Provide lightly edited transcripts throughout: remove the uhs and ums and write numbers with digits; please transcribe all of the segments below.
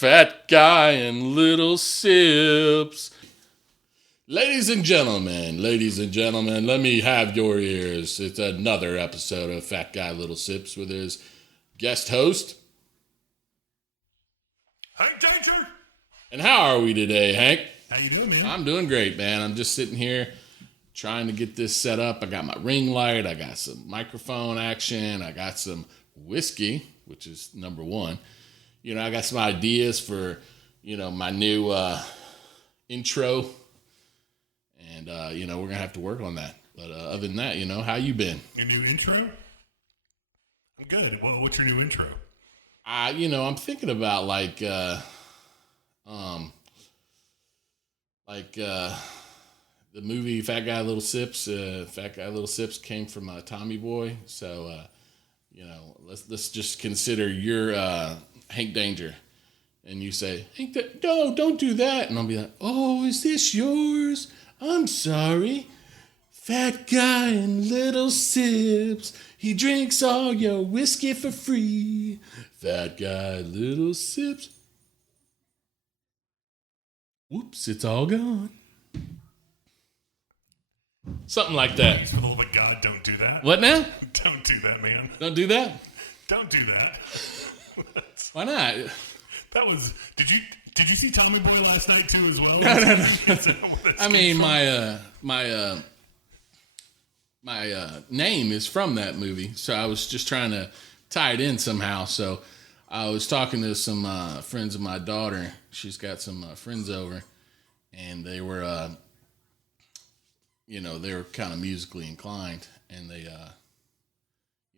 Fat Guy and Little Sips. Ladies and gentlemen, let me have your ears. It's another episode of Fat Guy Little Sips with his guest host, Hank Danger. And how are we today, Hank? How you doing, man? I'm doing great, man. I'm just sitting here trying to get this set up. I got my ring light. I got some microphone action. I got some whiskey, which is number one. You know, I got some ideas for, my new intro. And, we're going to have to work on that. But other than that, how you been? Your new intro? I'm good. What's your new intro? I'm thinking about the movie Fat Guy Little Sips. Fat Guy Little Sips came from Tommy Boy. So, let's just consider your Hank Danger. And you say, Hank, no, don't do that. And I'll be like, oh, is this yours? I'm sorry. Fat Guy and Little Sips. He drinks all your whiskey for free. Fat Guy, Little Sips. Whoops, it's all gone. Something like that. For the love of God, don't do that. What now? Don't do that, man. Don't do that? Don't do that. Why not? That was. Did you see Tommy Boy last night too as well? No. I mean, my name is from that movie, so I was just trying to tie it in somehow. So I was talking to some friends of my daughter. She's got some friends over, and they were, they were kind of musically inclined, and they,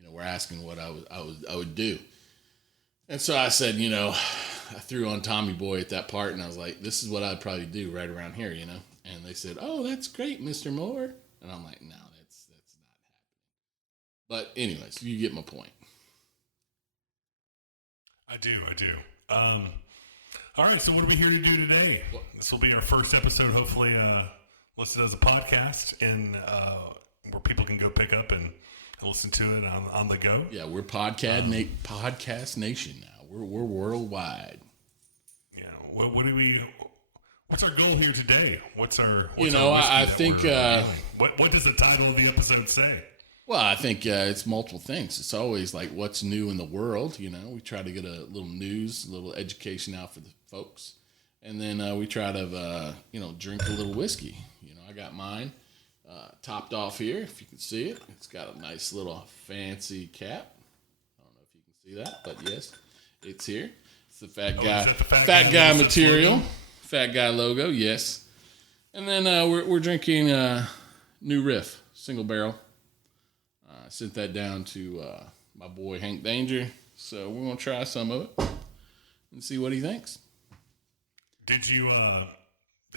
were asking what I would do. And so I said, I threw on Tommy Boy at that part, and I was like, this is what I'd probably do right around here, And they said, oh, that's great, Mr. Moore. And I'm like, no, that's not happening. But anyways, you get my point. I do. All right, so what are we here to do today? This will be our first episode, hopefully listed as a podcast, and where people can go pick up and listen to it on the go. Yeah, we're podcast nation now. We're worldwide. Yeah. What's our goal here today? What's our I think what does the title of the episode say? Well, I think it's multiple things. It's always like what's new in the world. We try to get a little news, a little education out for the folks, and then we try to drink a little whiskey. I got mine topped off here, if you can see it. It's got a nice little fancy cap. I don't know if you can see that, but yes, it's here. It's the Fat Guy material, Fat Guy logo, yes. And then we're drinking new Riff Single Barrel. I sent that down to my boy Hank Danger, so we're gonna try some of it and see what he thinks. Did you?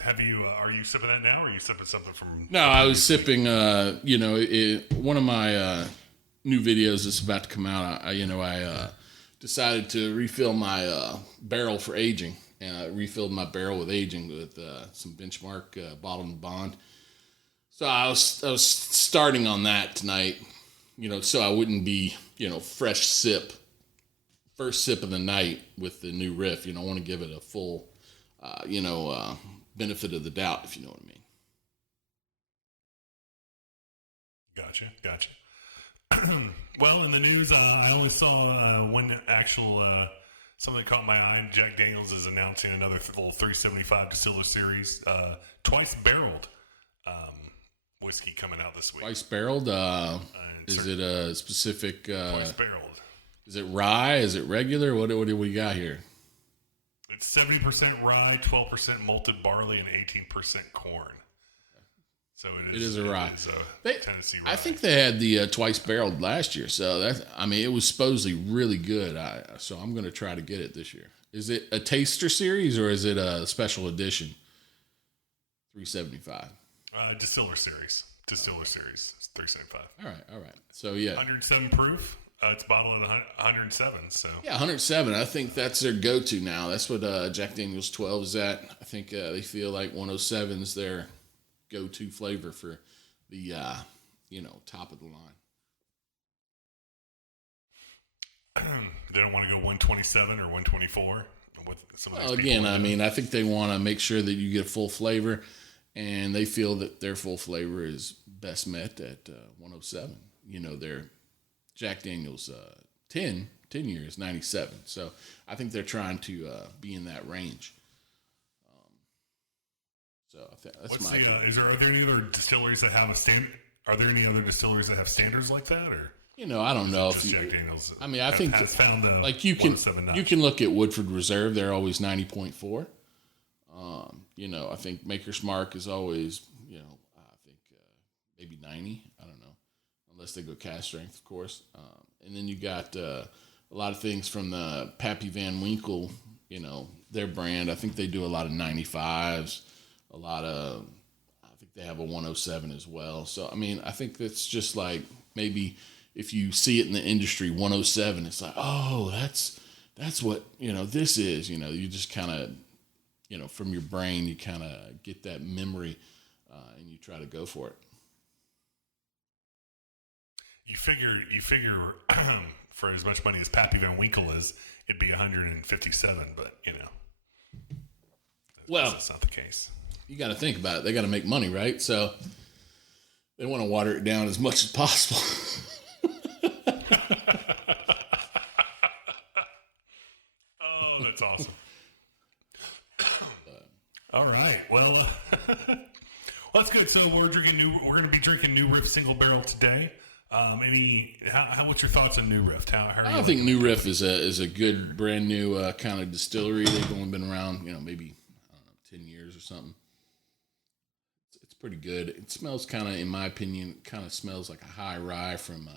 Are you sipping that now, or are you sipping something from? No, I was sipping. One of my new videos that's about to come out. I decided to refill my barrel for aging, and I refilled my barrel with aging with some Benchmark Bottled and Bond. So I was starting on that tonight, so I wouldn't be fresh sip, first sip of the night with the new Riff. I want to give it a full, benefit of the doubt, if you know what I mean. Gotcha. Well, in the news, I only saw one actual something that caught my eye. Jack Daniels is announcing another little 375 Distiller Series, twice barreled whiskey coming out this week. Twice barreled? Is it a specific? Twice barreled. Is it rye? Is it regular? What do we got here? It's 70% rye, 12% malted barley, and 18% corn. So it is a rye. It is a Tennessee rye. I think they had the twice barreled last year, so it was supposedly really good. So I'm going to try to get it this year. Is it a taster series or is it a special edition? 375. Distiller series. Series. It's 375. All right. So yeah, 107 proof. It's bottled at 107. So yeah, 107. I think that's their go-to now. That's what Jack Daniel's 12 is at. I think they feel like 107 is their go-to flavor for the top of the line. They don't want to go 127 or 124. with some of these Well, people. again, I mean, I think they want to make sure that you get full flavor, and they feel that their full flavor is best met at 107. You know, their Jack Daniel's 10 years, 97. So I think they're trying to be in that range. So that's What's my opinion. are there any other distilleries that have a stand? Are there any other distilleries that have standards like that, or You know, I don't know if just you, Jack Daniels? I mean, I think has found the like you 107 notch? can look at Woodford Reserve. They're always 90.4. You know, I think Maker's Mark is always, you know, I think maybe 90. I don't know, unless they go cast strength, of course. And then you got a lot of things from the Pappy Van Winkle, you know, their brand. I think they do a lot of 95s, a lot of, I think they have a 107 as well. So, I mean, I think that's just like maybe if you see it in the industry, 107, it's like, oh, that's what, you know, this is, you know, you just kind of, you know, from your brain, you kind of get that memory and you try to go for it. You figure for as much money as Pappy Van Winkle is, it'd be 157, but you know, that's not the case. You got to think about it. They got to make money, right? So they want to water it down as much as possible. Oh, that's awesome. All right. Well, that's good. So we're going to be drinking New Riff Single Barrel today. What's your thoughts on New Riff? I think New Riff is a good brand new kind of distillery. They've only been around, you know, maybe 10 years or something. It's pretty good. It smells kind of, in my opinion, kind of smells like a high rye from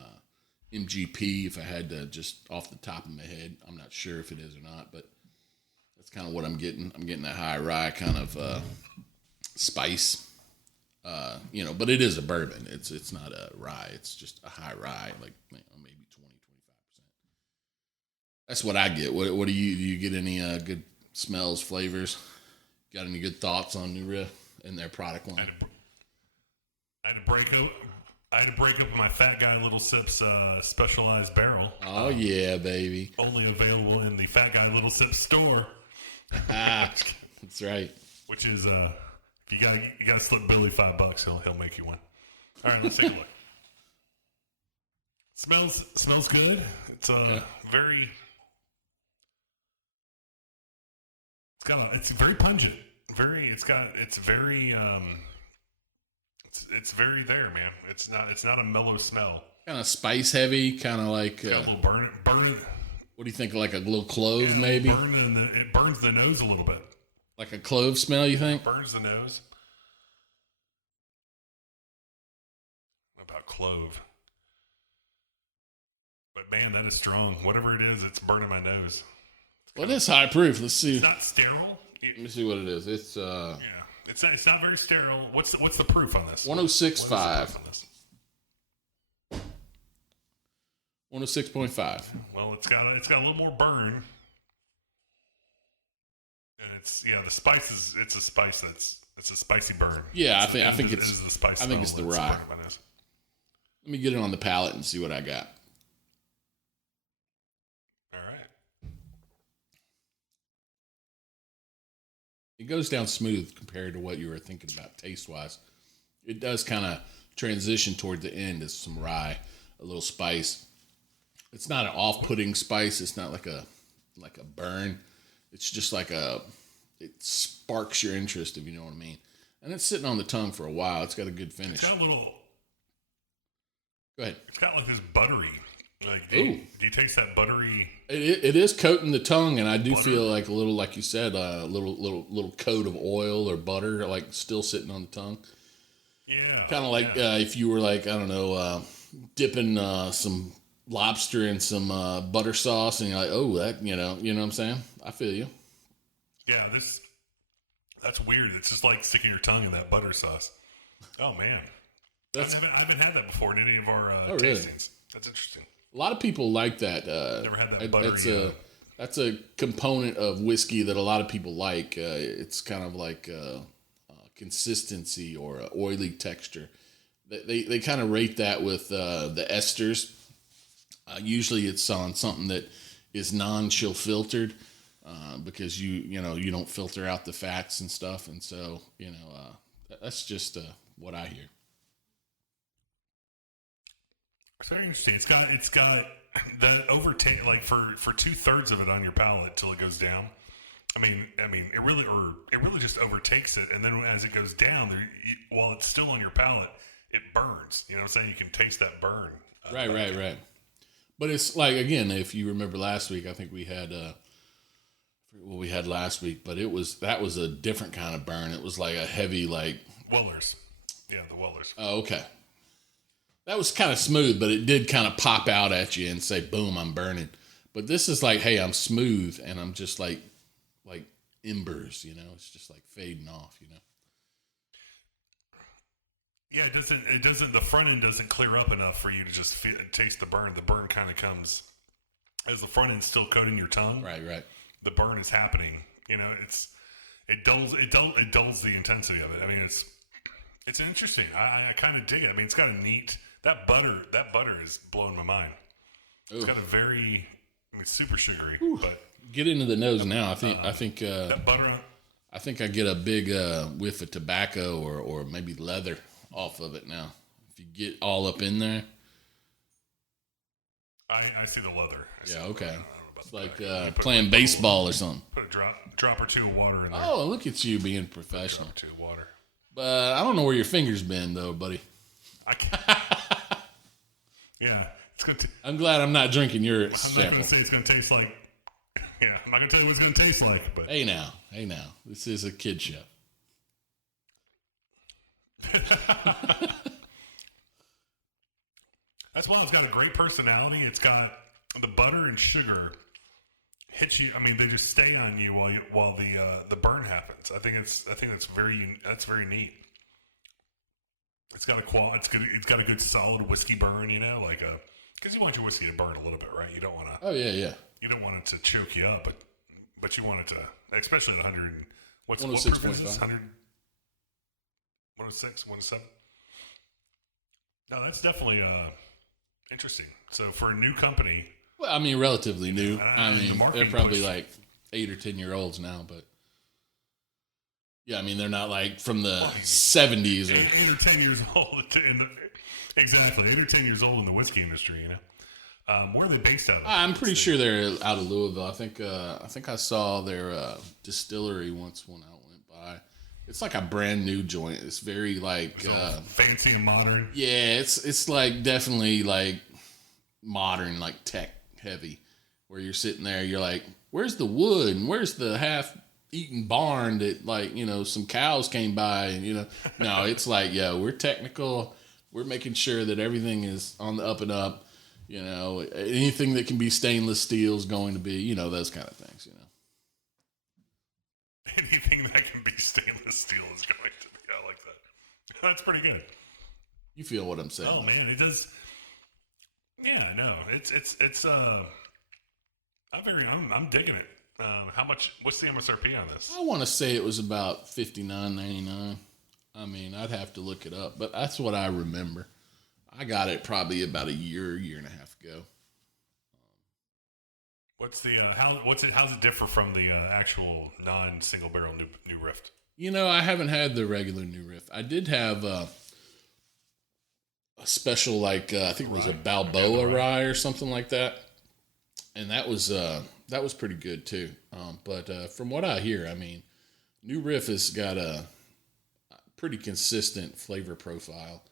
MGP. If I had to just off the top of my head, I'm not sure if it is or not, but that's kind of what I'm getting. I'm getting that high rye kind of spice. You know, but it is a bourbon. It's not a rye. It's just a high rye, like maybe 20, 25%. That's what I get. What do you get any good smells, flavors? Got any good thoughts on New Riff and their product line? I had to break up my FatGuy Little Sips specialized barrel. Oh yeah, baby. Only available in the FatGuy Little Sips store. That's right. Which is you gotta slip Billy $5. He'll make you one. All right, let's take a look. Smells good. It's very. It's very pungent. It's very it's very there, man. It's not a mellow smell. Kind of spice heavy, kind of like a little burn. What do you think? Like a little clove, maybe. It burns the nose a little bit. Like a clove smell, you think? Burns the nose. What about clove? But man, that is strong. Whatever it is, it's burning my nose. Well, it's high proof. Let's see. It's not sterile. Let me see what it is. It's yeah. It's not very sterile. What's the proof on this? 106.5. 106.5. Well, it's got a little more burn. And the spice is it's a spicy burn. Yeah, I think it's the spice. I think it's the rye. Let me get it on the palate and see what I got. All right. It goes down smooth compared to what you were thinking about taste wise. It does kind of transition toward the end as some rye, a little spice. It's not an off-putting spice. It's not like a burn. It's just like it sparks your interest, if you know what I mean. And it's sitting on the tongue for a while. It's got a good finish. It's got a little. Go ahead. It's got like this buttery. Like, do you taste that buttery? It is coating the tongue, and I do feel like a little, like you said, a little coat of oil or butter, like still sitting on the tongue. Yeah. Kind of like if you were like, I don't know, dipping some lobster in some butter sauce, and you're like, oh, that, you know what I'm saying? I feel you. Yeah, that's weird. It's just like sticking your tongue in that butter sauce. Oh man, I haven't had that before in any of our tastings. Really? That's interesting. A lot of people like that. Never had that buttery. That's a component of whiskey that a lot of people like. It's kind of like consistency or oily texture. They kind of rate that with the esters. Usually it's on something that is non-chill filtered. because you don't filter out the fats and stuff, and so that's just what I hear. It's very interesting. It's got the overtake, like for 2/3 of it on your palate till it goes down. I mean, it really just overtakes it, and then as it goes down, while it's still on your palate, it burns. You know what I'm saying? You can taste that burn. Right. But it's like, again, if you remember last week, I think we had what we had last week, but that was a different kind of burn. It was like a heavy, like Wellers. Yeah, the Wellers. Oh, okay. That was kind of smooth, but it did kind of pop out at you and say, boom, I'm burning. But this is like, hey, I'm smooth, and I'm just like embers, It's just like fading off, Yeah, it doesn't, the front end doesn't clear up enough for you to just taste the burn. The burn kind of comes, as the front end's still coating your tongue. Right. The burn is happening. It dulls the intensity of it. I mean, it's interesting. I kind of dig it. I mean, it's got a neat, that butter is blowing my mind. It's got a very, super sugary, but get into the nose now. I think that butter. I think I get a big whiff of tobacco or maybe leather off of it now. If you get all up in there. I see the leather. Okay. It's like playing baseball or something. Put a drop or two of water in there. Oh, look at you being professional. Drop or two of water. But I don't know where your fingers been though, buddy. Yeah, it's good. I'm glad I'm not drinking your sample. I'm not going to say it's going to taste like. Yeah, I'm not going to tell you what it's going to taste like. But hey now, this is a kid show. That's why it's got a great personality. It's got the butter and sugar hit you. I mean, they just stay on you while the burn happens. I think that's very neat. It's got it's got a good solid whiskey burn, because you want your whiskey to burn a little bit, right? You don't want to. Oh yeah. You don't want it to choke you up, but you want it to, especially at 100. What proof is this? 100, 106, 107. No, that's definitely interesting. So for a new company, well, I mean, relatively new. They're probably push. like 8 or 10 year olds now, but yeah, I mean, they're not like from the 70s or 8 or 10 years old. Exactly, 8 or 10 years old in the whiskey industry. Where are they based out of? I'm pretty sure they're out of Louisville. I think I saw their distillery once when I went by. It's like a brand new joint. It's very like fancy and modern. Yeah, it's like definitely like modern, like tech heavy. Where you're sitting there, you're like, where's the wood and where's the half-eaten barn that some cows came by and no, it's like, we're technical. We're making sure that everything is on the up and up. Anything that can be stainless steel is going to be, those kind of things, Anything that can be stainless steel is going to be. I like that. That's pretty good. You feel what I'm saying? Oh man, it does. Yeah, no, it's I'm digging it. How much? What's the MSRP on this? I want to say it was about $59.99. I mean, I'd have to look it up, but that's what I remember. I got it probably about a year and a half ago. What's the how's it differ from the actual non-single barrel new Riff? I haven't had the regular new Riff. I did have a special I think it was a Balboa rye or something like that, and that was pretty good too. But from what I hear, I mean, new Riff has got a pretty consistent flavor profile.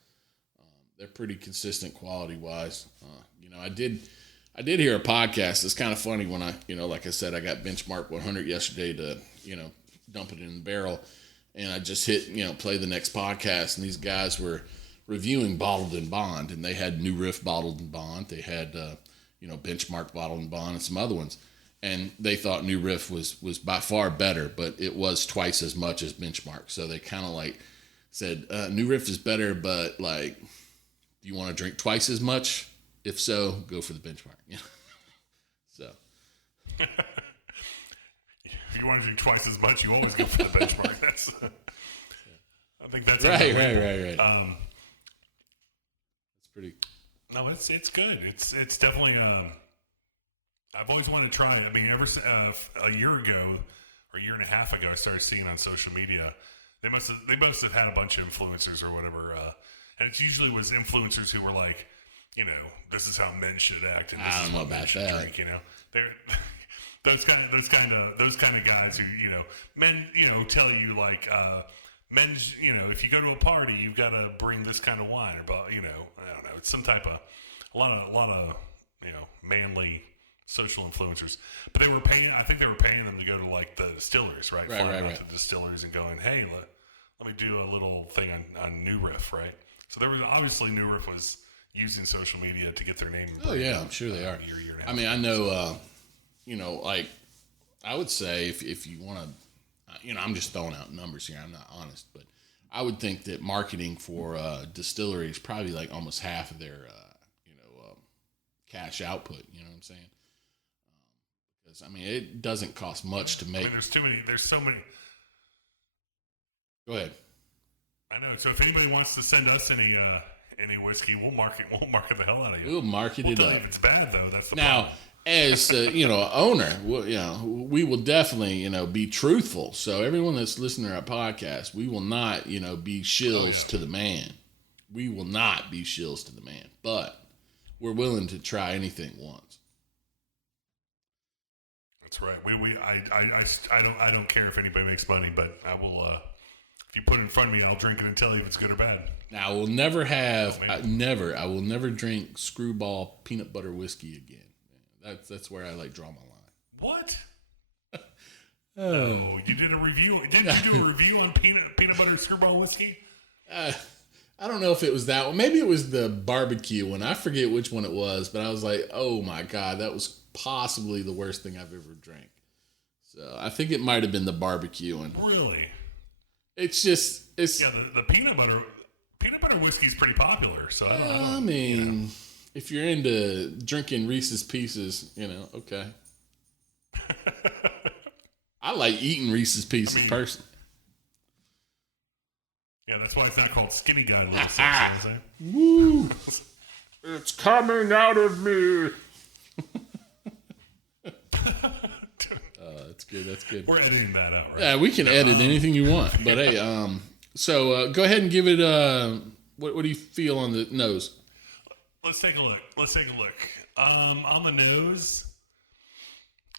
They're pretty consistent quality wise. I did hear a podcast. It's kind of funny when I, like I said, I got benchmark 100 yesterday to, dump it in the barrel, and I just hit, play the next podcast, and these guys were reviewing Bottled and Bond, and they had New Riff Bottled and Bond. They had, benchmark Bottled and Bond and some other ones, and they thought New Riff was by far better, but it was twice as much as benchmark. So they kind of said, New Riff is better, but do you want to drink twice as much? If so, go for the benchmark. So, if you want to drink twice as much, you always go for the benchmark. That's, I think that's right. It's pretty. No, it's good. It's definitely. I've always wanted to try it. I mean, a year ago or a year and a half ago, I started seeing on social media. They must have had a bunch of influencers or whatever, and it usually was influencers who were like, this is how men should act, and this I don't is know what men about should that. drink. They're those kind of guys who men tell you like men's if you go to a party you've got to bring this kind of wine, or I don't know, it's some type of a lot of manly social influencers, but they were paying. I think they were paying them to go to like the distilleries, right? Flying out to the distilleries and going, hey, let me do a little thing on New Riff, right? So there was obviously New Riff was using social media to get their name. Oh yeah, I'm sure they are. Year and a half I mean, I know. Like I would say if you want to, I'm just throwing out numbers here. I'm not honest, but I would think that marketing for distillery is probably like almost half of their cash output. You know what I'm saying? Because I mean, it doesn't cost much to make. I mean, there's so many. Go ahead. I know. So if anybody wants to send us any whiskey, we'll market the hell out of you. We'll market it tell up. you if it's bad though. That's the now. problem. As owner, we will definitely be truthful. So everyone that's listening to our podcast, we will not be shills to the man. We will not be shills to the man, but we're willing to try anything once. That's right. I don't care if anybody makes money, but I will. If you put it in front of me, I'll drink it and tell you if it's good or bad. Now I will never have. I will never drink Screwball peanut butter whiskey again. That's where I draw my line. What? Oh, you did a review. Didn't you do a review on peanut butter Screwball whiskey? I don't know if it was that one. Maybe it was the barbecue one. I forget which one it was, but I was like, oh my God, that was possibly the worst thing I've ever drank. So I think it might have been the barbecue one. Really? It's the peanut butter whiskey is pretty popular. So I mean. If you're into drinking Reese's Pieces, okay. I like eating Reese's Pieces personally. Yeah, that's why it's not called Skinny Guy. Saying. Woo! It's coming out of me. That's good. That's good. We're editing that out, right? Yeah, we can edit anything you want. But hey, so go ahead and give it. What do you feel on the nose? Let's take a look. On the nose,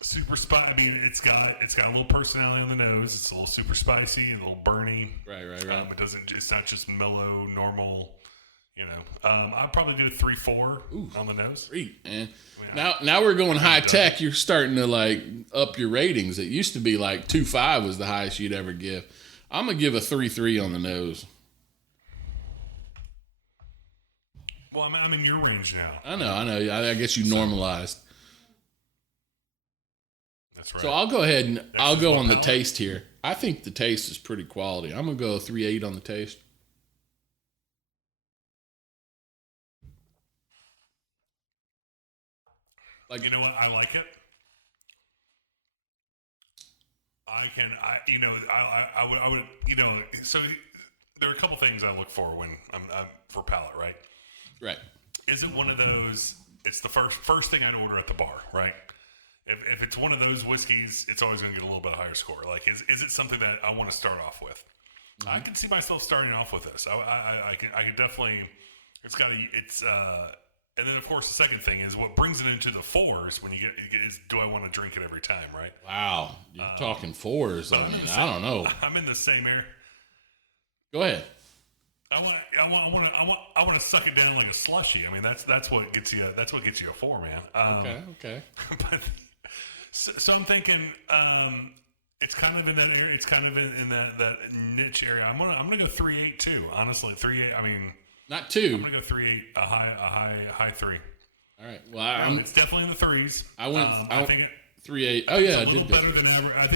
super spicy. I mean, it's got a little personality on the nose. It's a little super spicy, a little burny. Right. It's not just mellow, normal. I'd probably do a 3-4 on the nose. Great, man. Now we're going high tech. You're starting to up your ratings. It used to be 2.5 was the highest you'd ever give. I'm gonna give a 3.3 on the nose. Well, I'm in your range now. I know. I guess you normalized. That's right. So I'll go ahead and I'll go on the taste here. I think the taste is pretty quality. I'm going to go 3.8 on the taste. You know what? I like it. I would, so there are a couple things I look for when I'm for palate, right? Right. Is it one of those? It's the first thing I'd order at the bar, right? If it's one of those whiskeys, it's always going to get a little bit higher score. Is it something that I want to start off with? Mm-hmm. I can see myself starting off with this. I can definitely. And then of course the second thing is what brings it into the 4s when you get is do I want to drink it every time, right? Wow, you're talking 4s. I don't know. I'm in the same area. Go ahead. I want to suck it down like a slushy. I mean, that's what gets you. That's what gets you a 4, man. Okay. But so I'm thinking, it's kind of in that area. It's kind of in that niche area. I'm gonna go 3.8 too. Honestly, 3.8. I mean, not 2. I'm gonna go 3.8. A high 3. All right. Well, it's definitely in the 3s. I think 3.8. Oh yeah, I think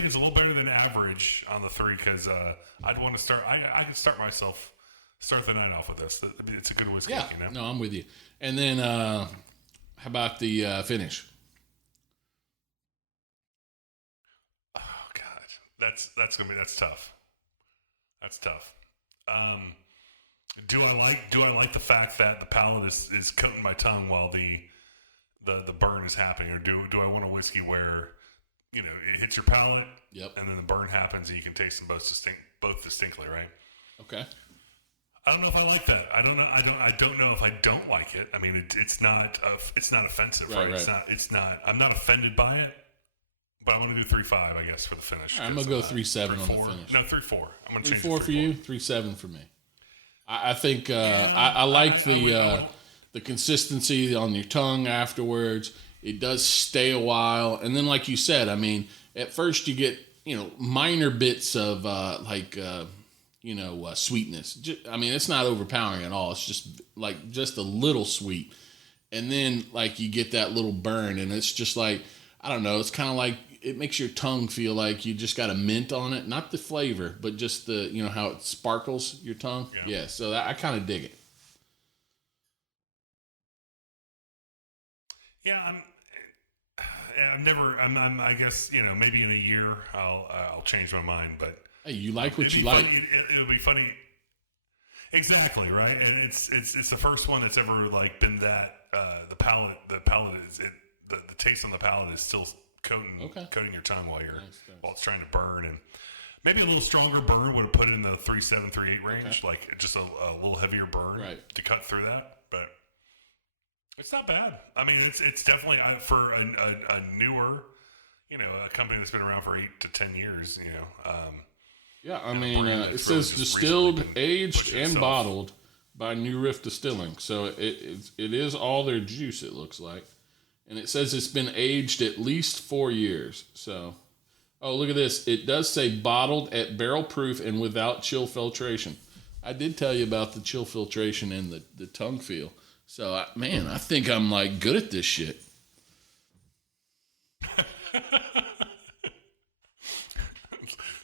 it's a little better than average on the 3 because I'd want to start. I could start the night off with this. It's a good whiskey. Yeah. No, I'm with you. And then how about the finish? Oh God, that's tough. That's tough. Do I like the fact that the palate is coating my tongue while the the burn is happening, or do I want a whiskey where it hits your palate, Yep. and then the burn happens, and you can taste them both distinctly, right? Okay. I don't know if I like that. I don't know. I don't know if I don't like it. I mean, it's not offensive, right? It's not. I'm not offended by it. But I'm going to do 3.5, I guess, for the finish. Right, I'm going to go 3.7 on the finish. No, 3.4. I'm going to change 3.4 for you, 3.7 for me. I think I like the consistency on your tongue afterwards. It does stay a while, and then like you said, I mean, at first you get minor bits of sweetness. I mean, it's not overpowering at all. It's just a little sweet, and then like you get that little burn, and it's just like, I don't know. It's kind of like it makes your tongue feel like you just got a mint on it, not the flavor, but just the how it sparkles your tongue. Yeah, so I kind of dig it. Yeah, I guess maybe in a year I'll change my mind, but hey, you like what you like. It'll be funny. Exactly, right? And it's the first one that's ever like been that the palate is it. The taste on the palate is still coating your tongue while it's trying to burn, and maybe a little stronger burn would have put it in the 3.7, 3.8 range, like just a little heavier burn to cut through that. But it's not bad. I mean, it's definitely for a newer, a company that's been around for 8 to 1010 years. Yeah, I mean, it says distilled, aged, and bottled by New Riff Distilling, so it is all their juice. It looks like. And it says it's been aged at least 4 years. So, oh, look at this. It does say bottled at barrel proof and without chill filtration. I did tell you about the chill filtration and the tongue feel. So, I think I'm like good at this shit.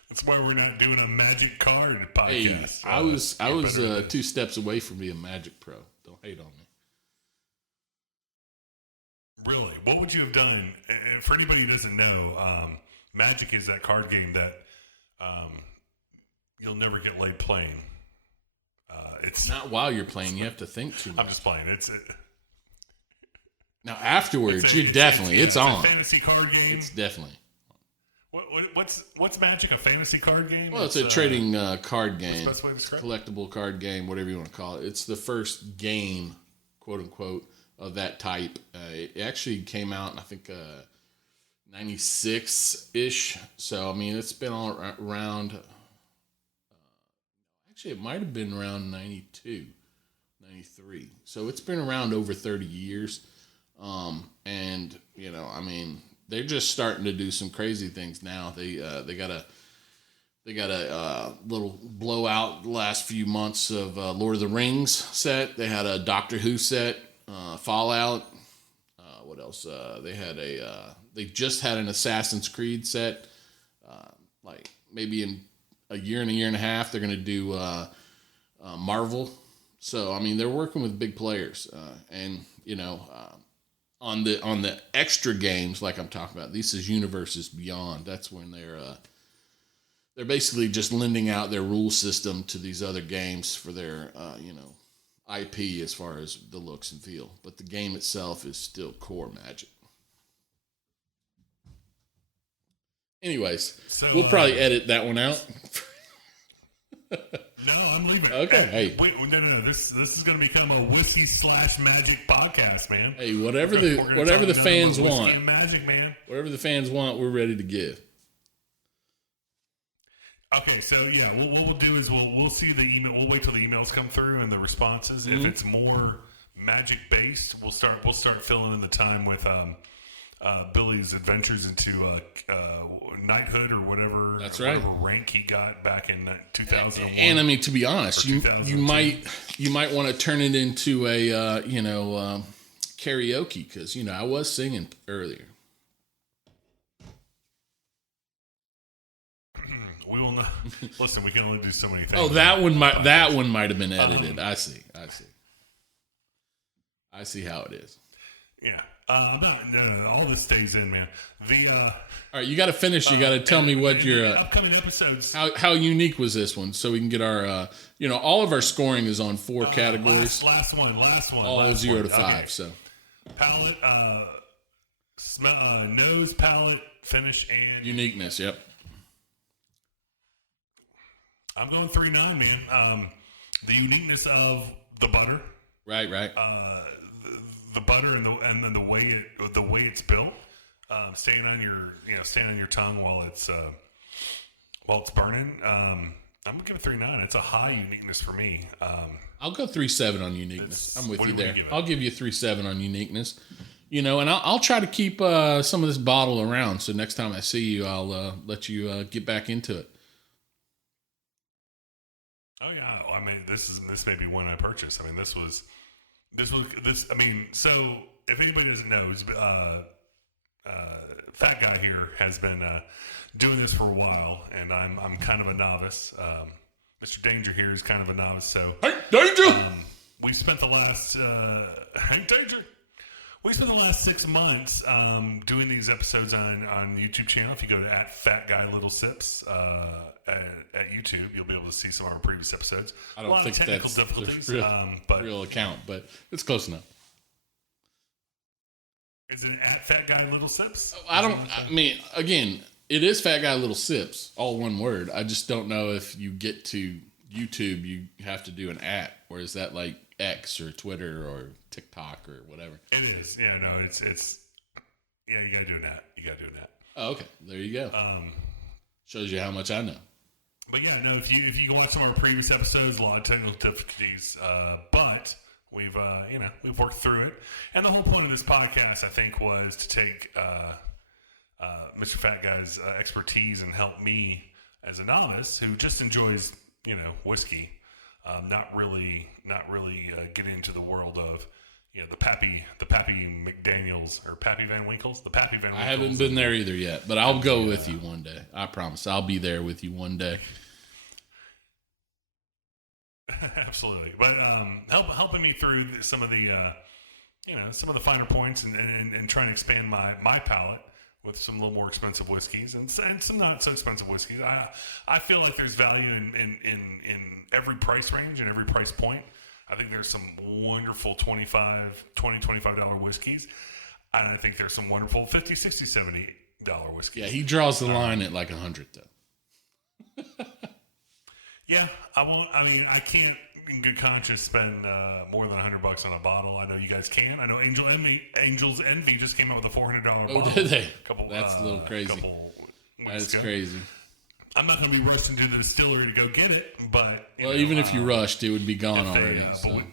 That's why we're not doing a magic card podcast. Hey, I was 2 steps away from being a magic pro. Don't hate on me. Really? What would you have done? And for anybody who doesn't know, Magic is that card game that you'll never get laid playing. It's not while you're playing. You have to think too much. I'm just playing. Now afterwards, it's on. A fantasy card game. It's definitely. What's Magic? A fantasy card game? Well, it's a trading card game. What's the best way to describe it? Collectible card game, whatever you want to call it. It's the first game, quote unquote, of that type. It actually came out in, I think, 96-ish. So, I mean, it's been all around. Actually, it might have been around 92, 93. So, it's been around over 30 years. And, I mean, they're just starting to do some crazy things now. They got a little blowout the last few months of Lord of the Rings set. They had a Doctor Who set. Fallout. What else? They just had an Assassin's Creed set. Like maybe in a year and a half, they're going to do Marvel. So I mean, they're working with big players, and on the extra games like I'm talking about. This is Universes Beyond. That's when they're basically just lending out their rule system to these other games for their IP as far as the looks and feel, but the game itself is still core Magic. Anyways, we'll probably edit that one out. No, I'm leaving. Okay, hey. Wait, no. This is going to become a whiskey / magic podcast, man. Hey, whatever the fans want, magic, man. Whatever the fans want, we're ready to give. Okay, so yeah, what we'll do is we'll see the email. We'll wait till the emails come through and the responses. Mm-hmm. If it's more magic based, we'll start filling in the time with Billy's adventures into knighthood or whatever. That's right. Whatever rank he got back in 2001. And I mean, to be honest, you might want to turn it into a karaoke because I was singing earlier. We will not listen. We can only do so many things. Oh, that one might have been edited. I see how it is. Yeah. No. All this stays in, man. All right, you got to finish. You got to tell me what your upcoming episodes. How unique was this one, so we can get our. All of our scoring is on 4 categories. Last one. All 0 to 5. Okay. So. palate, smell, nose, palate, finish, and uniqueness. Yep. I'm going 3.9, man. The uniqueness of the butter, Right. the butter, and then the way it's built, staying on your tongue while it's burning. I'm gonna give it 3.9. It's a high uniqueness for me. I'll go 3.7 on uniqueness. I'm with you there. Give I'll give you 3.7 on uniqueness. And I'll try to keep some of this bottle around. So next time I see you, I'll let you get back into it. Oh yeah, I mean this may be one I purchased. I mean this. I mean, so if anybody doesn't know, FatGuy here has been doing this for a while, and I'm kind of a novice. Mr. Danger here is kind of a novice, so Hey, Danger! We spent the last Danger. We spent the last 6 months doing these episodes on the YouTube channel. If you go to @FatGuyLittleSips at YouTube, you'll be able to see some of our previous episodes. I don't think technical that's difficulties, the real account, but it's close enough. Is it @FatGuyLittleSips? I mean, again, it is Fat Guy Little Sips, all one word. I just don't know if you get to YouTube, you have to do an @ or is that like X or Twitter or TikTok or whatever? It is. Yeah, no, it's yeah, you gotta do that. You gotta do that. Oh, okay. There you go. Shows you how much I know. But yeah, no, if you watch some of our previous episodes, a lot of technical difficulties, but we've worked through it. And the whole point of this podcast, I think, was to take Mr. Fat Guy's expertise and help me as a novice who just enjoys whiskey, not really get into the world of the Pappy McDaniels or Pappy Van Winkles. The Pappy Van Winkles. I haven't been there either yet, but I'll go with you one day. I promise. I'll be there with you one day. Absolutely, but helping me through some of the some of the finer points and trying to expand my palate with some little more expensive whiskeys and some not so expensive whiskeys. I feel like there's value in every price range and every price point. I think there's some wonderful $25 whiskeys. And I think there's some wonderful $50, $60, $70 whiskeys. Yeah, he draws the line at like 100 though. Yeah, I won't. I mean, I can't in good conscience spend more than $100 on a bottle. I know you guys can. I know Angel's Envy just came out with a $400 bottle. Oh, did they? That's a little crazy. That's crazy. I'm not going to be rushing to the distillery to go get it, but even if you rushed, it would be gone already. Who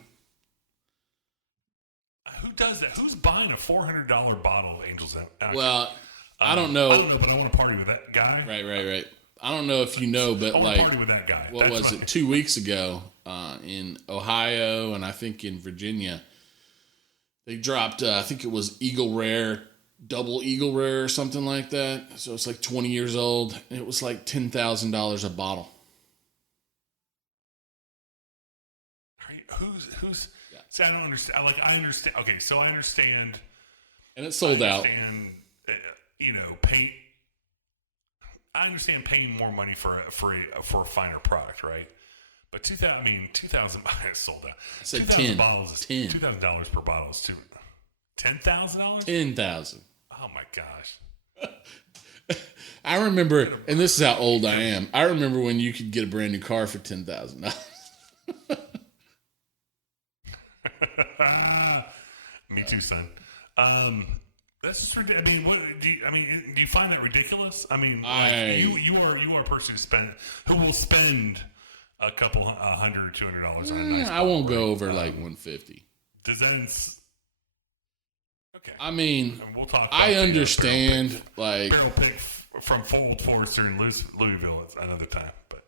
does that? Who's buying a $400 bottle of Angel's Envy? Well, I don't know. I don't know, but I want to party with that guy. Right. I don't know if you know, but I want to party with that guy. What was it? 2 weeks ago in Ohio and I think in Virginia, they dropped. I think it was Eagle Rare. Double Eagle Rare or something like that. So it's like 20 years old. And it was like $10,000 a bottle. Who's? Yeah. See, I don't understand. I understand. Okay, so I understand. And it sold out. I understand paying more money for a finer product, right? But 2,000 it's sold out. I said 2,000 bottles is $10. $2,000 per bottle is too. $10,000? $10,000. Oh my gosh. I remember, and this is how old I am. I remember when you could get a brand new car for $10,000. Me too, son. That's just ridiculous. I mean, do you find that ridiculous? I mean, you are a person who will spend a couple $100 or $200 on a nice. I won't go over like $150. Does that? Okay. I mean, we'll talk. I understand, barrel pick from Old Forester in Louisville another time, but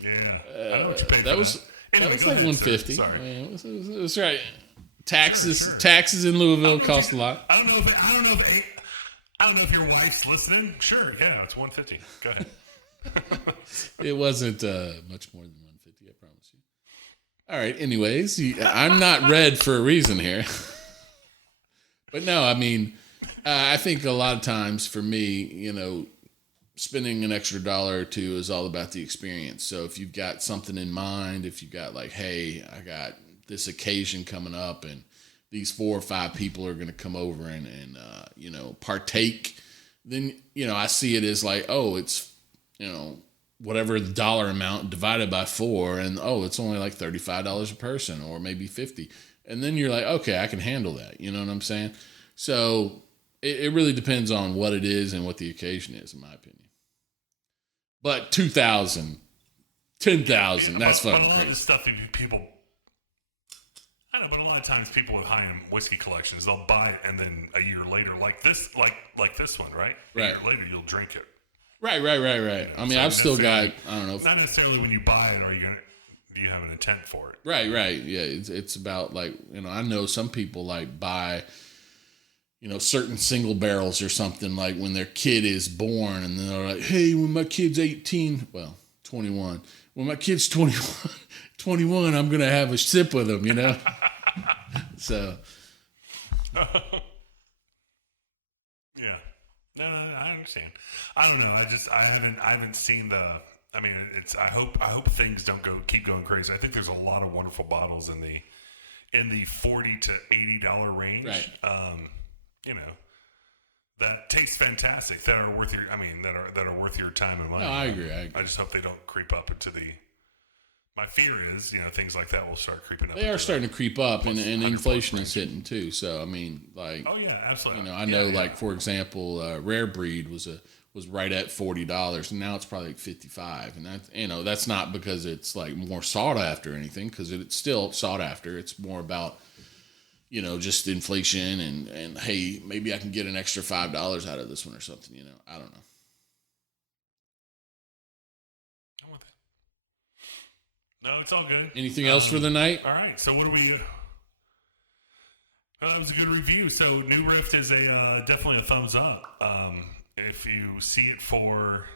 yeah, I know what you paid. That was like $150. Sorry, I mean, it was right. Taxes in Louisville cost a lot. I don't know if your wife's listening. Sure, yeah, it's $150. Go ahead. It wasn't much more than $150. I promise you. All right. Anyways, I'm not red for a reason here. But no, I mean, I think a lot of times for me, spending an extra $1 or $2 is all about the experience. So if you've got something in mind, if you've got like, hey, I got this occasion coming up, and these 4 or 5 people are going to come over and partake, then, I see it as like, oh, it's, whatever the dollar amount divided by 4, and it's only like $35 a person, or maybe 50. And then you're like, okay, I can handle that. You know what I'm saying? So it really depends on what it is and what the occasion is, in my opinion. But 2,000, 10,000, that's fucking crazy. A lot of this stuff that people, I know, but a lot of times people with high-end whiskey collections, they'll buy it and then a year later, like this one, right? A year later, you'll drink it. Right. I mean, I've still got, I don't know. Not necessarily when you buy it, do you have an intent for it? Right. Yeah, it's about like, I know some people like buy, certain single barrels or something, like when their kid is born, and then they're like, hey, when my kid's 21, when my kid's 21, I'm going to have a sip with them, So. Yeah. No, I understand. I don't know. I haven't seen I mean, I hope things don't keep going crazy. I think there's a lot of wonderful bottles in the $40 to $80 range. Right. That taste fantastic. That are worth your time and money. No, I agree. I just hope they don't creep up into the. My fear is, things like that will start creeping up. They are starting to creep up, and inflation is hitting too. So I mean, like, oh yeah, absolutely. I know, like for example, Rare Breed was right at $40, and now it's probably like $55, and that's not because it's like more sought after or anything, because it's still sought after. It's more about just inflation and hey, maybe I can get an extra $5 out of this one or something. I don't know. I'm with it. No, it's all good. Anything else for the night? All right. So what do we? That was a good review. So New Rift is definitely a thumbs up. If you see it for,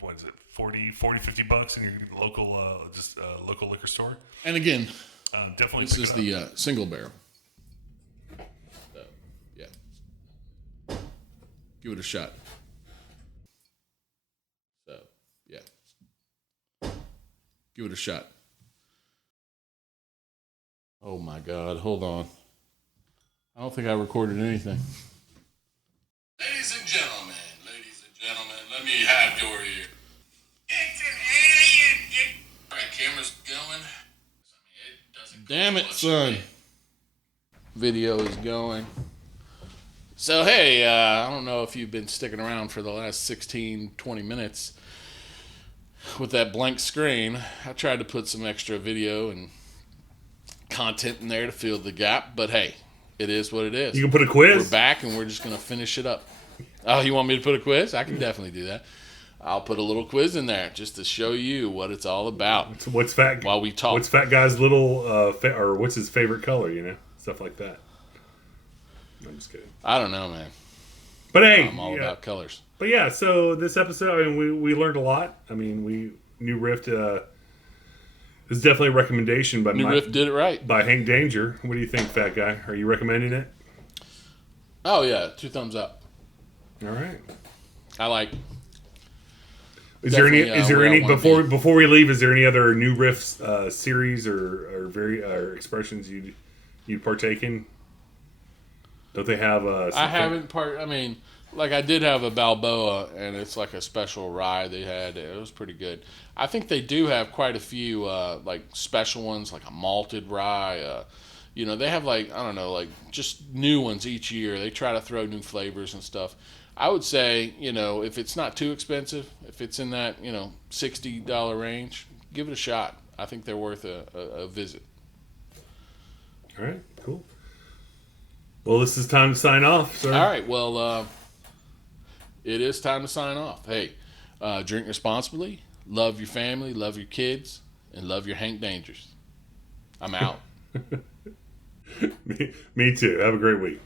what is it, $40, $50 in your local, local liquor store. And again, definitely. This is the single barrel. So, yeah. Give it a shot. So, yeah. Give it a shot. Oh my God, hold on. I don't think I recorded anything. Ladies and gentlemen, let me have your ear. It's an alien. All right, camera's going. Damn it, son. Video is going. So, hey, I don't know if you've been sticking around for the last 16, 20 minutes with that blank screen. I tried to put some extra video and content in there to fill the gap, but hey, it is what it is. You can put a quiz? We're back, and we're just going to finish it up. Oh, you want me to put a quiz? I can definitely do that. I'll put a little quiz in there just to show you what it's all about. What's Fat? While we talk. What's Fat Guy's little, or what's his favorite color? Stuff like that. I'm just kidding. I don't know, man. But hey, I'm all about colors. But yeah, so this episode, I mean, we learned a lot. I mean, New Rift is definitely a recommendation. But New Rift did it right by Hank Danger. What do you think, Fat Guy? Are you recommending it? Oh yeah, 2 thumbs up. All right. I like. Is there any before we leave? Is there any other New Riff series or expressions you'd partake in? Don't they have? I haven't I mean, like I did have a Balboa, and it's like a special rye they had. It was pretty good. I think they do have quite a few like special ones, like a malted rye. They have like, I don't know, like just new ones each year. They try to throw new flavors and stuff. I would say, if it's not too expensive, if it's in that, $60 range, give it a shot. I think they're worth a visit. All right, cool. Well, this is time to sign off, sir. All right, well, it is time to sign off. Hey, drink responsibly, love your family, love your kids, and love your Hank Dangers. I'm out. Me too. Have a great week.